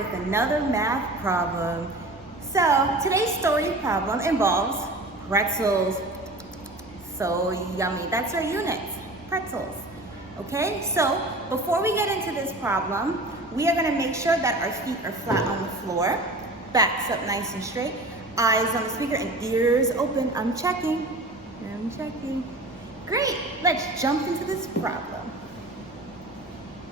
with another math problem. So today's story problem involves pretzels. So yummy. That's our unit, pretzels. Okay, so before we get into this problem, we are gonna make sure that our feet are flat on the floor, backs up nice and straight, eyes on the speaker and ears open. I'm checking. Great, let's jump into this problem.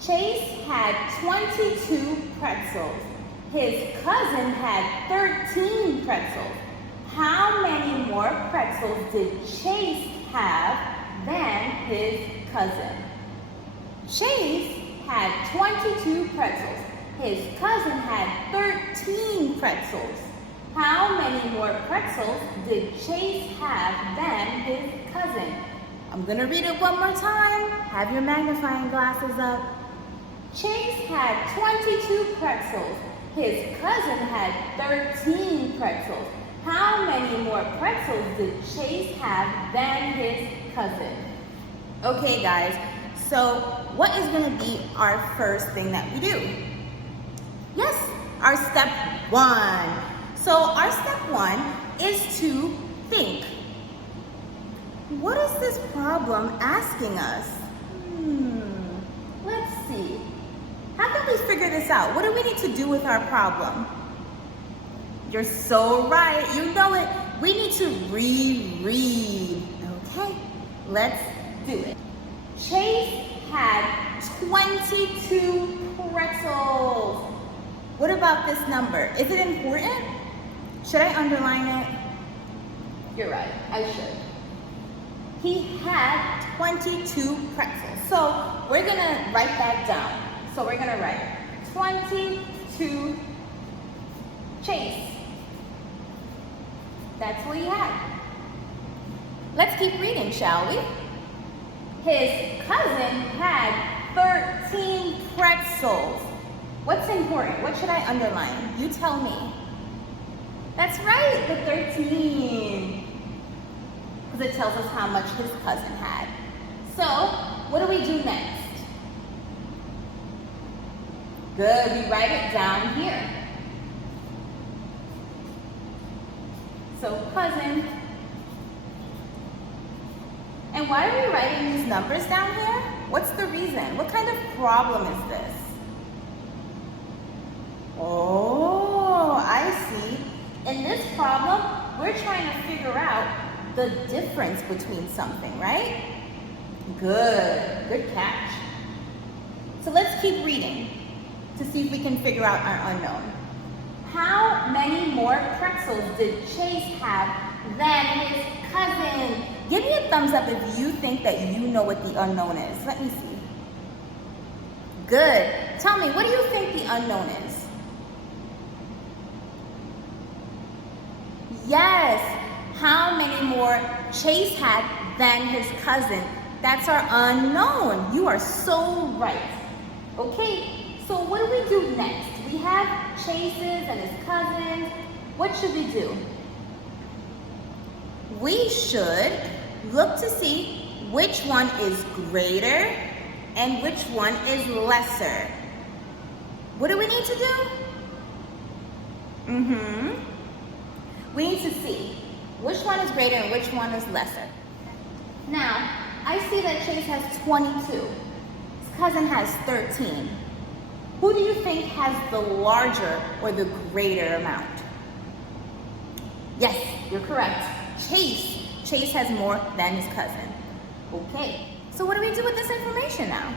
Chase had 22 pretzels. His cousin had 13 pretzels. How many more pretzels did Chase have than his cousin? Chase had 22 pretzels. His cousin had 13 pretzels. How many more pretzels did Chase have than his cousin? I'm gonna read it one more time. Have your magnifying glasses up. Chase had 22 pretzels. His cousin had 13 pretzels. How many more pretzels did Chase have than his cousin? Okay, guys, so what is going to be our first thing that we do? Yes, our step one. So our step one is to think. What is this problem asking us? Let's see. How can we figure this out? What do we need to do with our problem? You're so right. You know it. We need to reread. Okay, let's do it. Chase had 22 pretzels. What about this number? Is it important? Should I underline it? You're right, I should. He had 22 pretzels. So we're gonna write that down. So we're gonna write 22 Chase. That's what he had. Let's keep reading, shall we? His cousin had 13 pretzels. What's important? What should I underline? You tell me. That's right, the 13. Because it tells us how much his cousin had. So, what do we do next? Good, we write it down here. So cousin. And why are we writing these numbers down here? What's the reason? What kind of problem is this? Oh, I see. In this problem, we're trying to figure out the difference between something, right? Good catch. So let's keep reading to see if we can figure out our unknown. How many more pretzels did Chase have than his cousin? Give me a thumbs up if you think that you know what the unknown is. Let me see. Good. Tell me, what do you think the unknown is? Yes. How many more Chase had than his cousin? That's our unknown. You are so right. Okay, so what do we do next? We have Chase's and his cousins. What should we do? We should look to see which one is greater and which one is lesser. What do we need to do? We need to see which one is greater and which one is lesser. Now, I see that Chase has 22. His cousin has 13. Who do you think has the larger or the greater amount? Yes, you're correct. Chase has more than his cousin. Okay, so what do we do with this information now?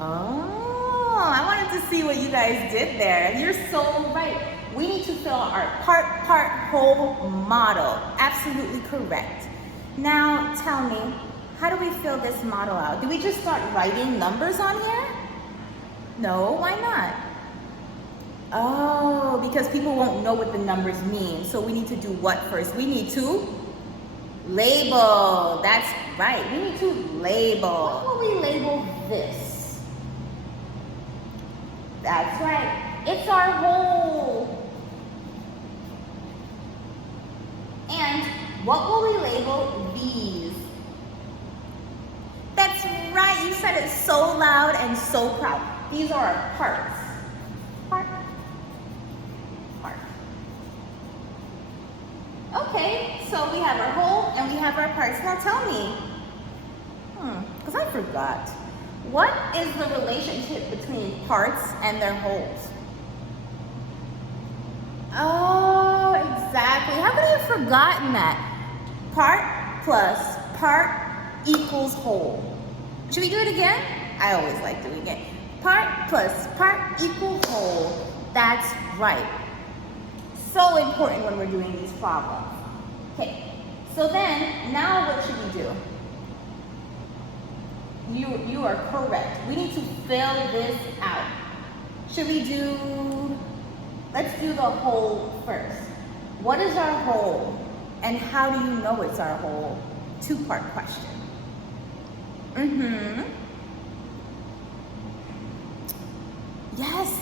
Oh, I wanted to see what you guys did there. You're so right. We need to fill out our part, whole model. Absolutely correct. Now, tell me, how do we fill this model out? Do we just start writing numbers on here? No, why not? Oh, because people won't know what the numbers mean. So we need to do what first? We need to label. That's right, we need to label. What will we label this? That's right, it's our whole. And what will we label these? That's right, you said it so loud and so proud. These are our parts. so we have our whole and we have our parts. Now tell me, because I forgot. What is the relationship between parts and their wholes? Oh, exactly. How could you have forgotten that? Part plus part equals whole. Should we do it again? I always like doing it. Part plus part equals whole. That's right. So important when we're doing these problems. Okay, so then, now what should we do? You are correct. We need to fill this out. Should we let's do the whole first. What is our whole? And how do you know it's our whole? Two-part question. Yes,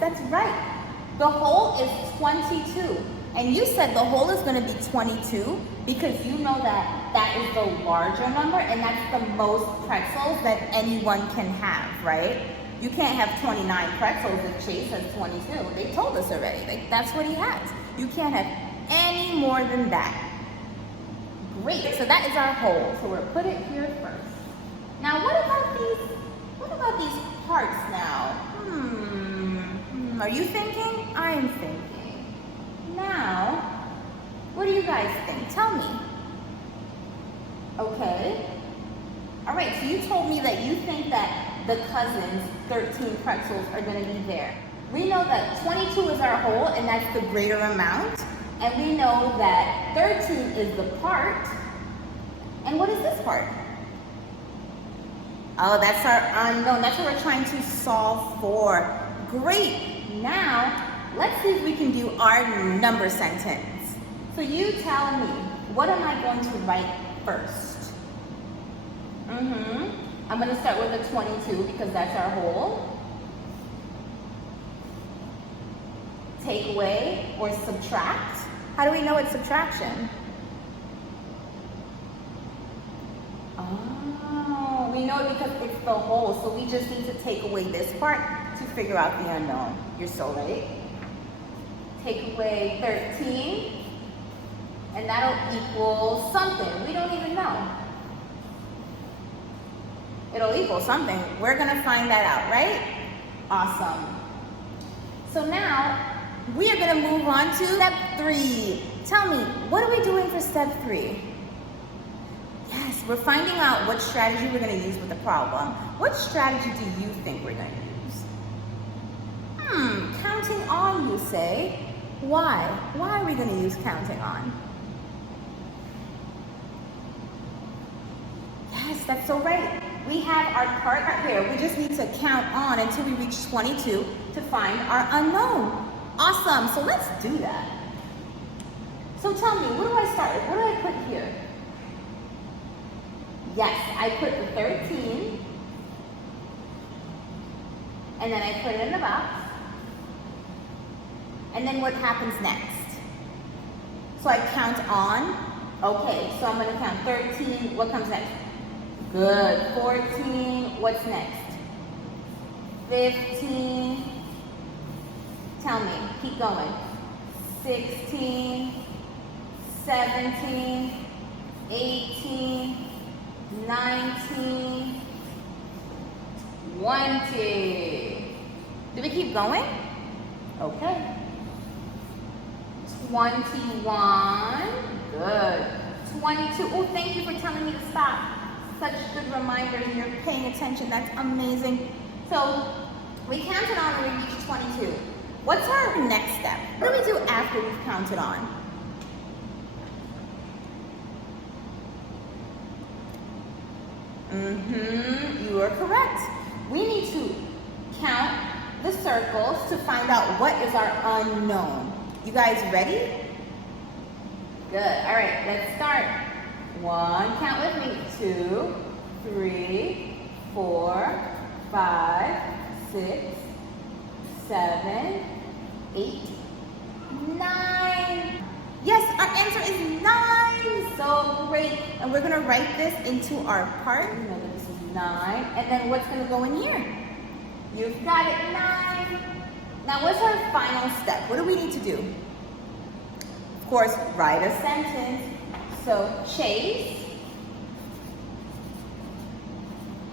that's right. The whole is 22. And you said the whole is going to be 22 because you know that is the larger number and that's the most pretzels that anyone can have, right? You can't have 29 pretzels if Chase has 22. They told us already. That's what he has. You can't have any more than that. Great. So that is our whole. So we'll put it here first. Now what about these parts now? Are you thinking? I'm thinking. Now, what do you guys think? Tell me. Okay. All right, so you told me that you think that the cousins' 13 pretzels are going to be there. We know that 22 is our whole, and that's the greater amount. And we know that 13 is the part. And what is this part? Oh, that's our unknown. That's what we're trying to solve for. Great. Now, let's see if we can do our number sentence. So you tell me, what am I going to write first? I'm going to start with a 22 because that's our whole. Take away or subtract. How do we know it's subtraction? Oh, we know it because it's the whole. So we just need to take away this part to figure out the unknown. You're so right. Take away 13, and that'll equal something. We don't even know. It'll equal something. We're gonna find that out, right? Awesome. So now, we are gonna move on to step 3. Tell me, what are we doing for step 3? Yes, we're finding out what strategy we're gonna use with the problem. What strategy do you think we're gonna use? Counting on, you say. Why? Why are we going to use counting on? Yes, that's so right. We have our part right here. We just need to count on until we reach 22 to find our unknown. Awesome. So let's do that. So tell me, what do I start with? What do I put here? Yes, I put the 13. And then I put it in the box. And then what happens next? So I count on. Okay, so I'm going to count 13. What comes next? Good. 14. What's next? 15. Tell me. Keep going. 16. 17. 18. 19. 20. Do we keep going? Okay. 21. Good. 22. Oh, thank you for telling me to stop. Such good reminders. You're paying attention. That's amazing. So we counted on and we reached 22. What's our next step? What do we do after we've counted on? You are correct. We need to count the circles to find out what is our unknown. You guys ready? Good. All right, let's start. 1, count with me. 2, 3, 4, 5, 6, 7, 8, 9. Yes, our answer is 9. So great. And we're going to write this into our part. You know that this is 9. And then what's going to go in here? You've got it, 9. Now, what's our final step? What do we need to do? Of course, write a sentence. So Chase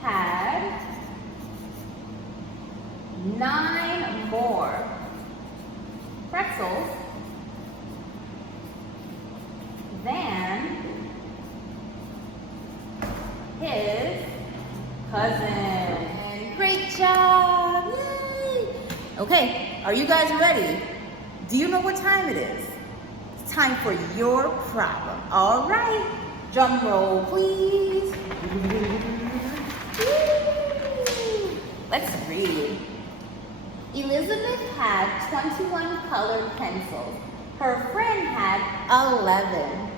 had 9 more pretzels than his cousin. Great job! Yay! Okay, are you guys ready? Do you know what time it is? It's time for your problem. All right, drum roll, please. Let's read. Elizabeth had 21 colored pencils. Her friend had 11.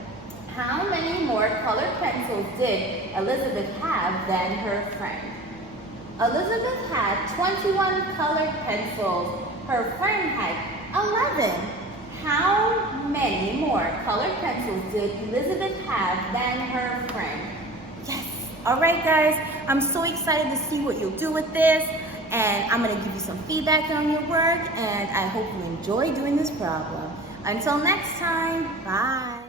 How many more colored pencils did Elizabeth have than her friend? Elizabeth had 21 colored pencils. Her friend had 11. How many more colored pencils did Elizabeth have than her friend? Yes. All right, guys. I'm so excited to see what you'll do with this. And I'm going to give you some feedback on your work. And I hope you enjoy doing this problem. Until next time, bye.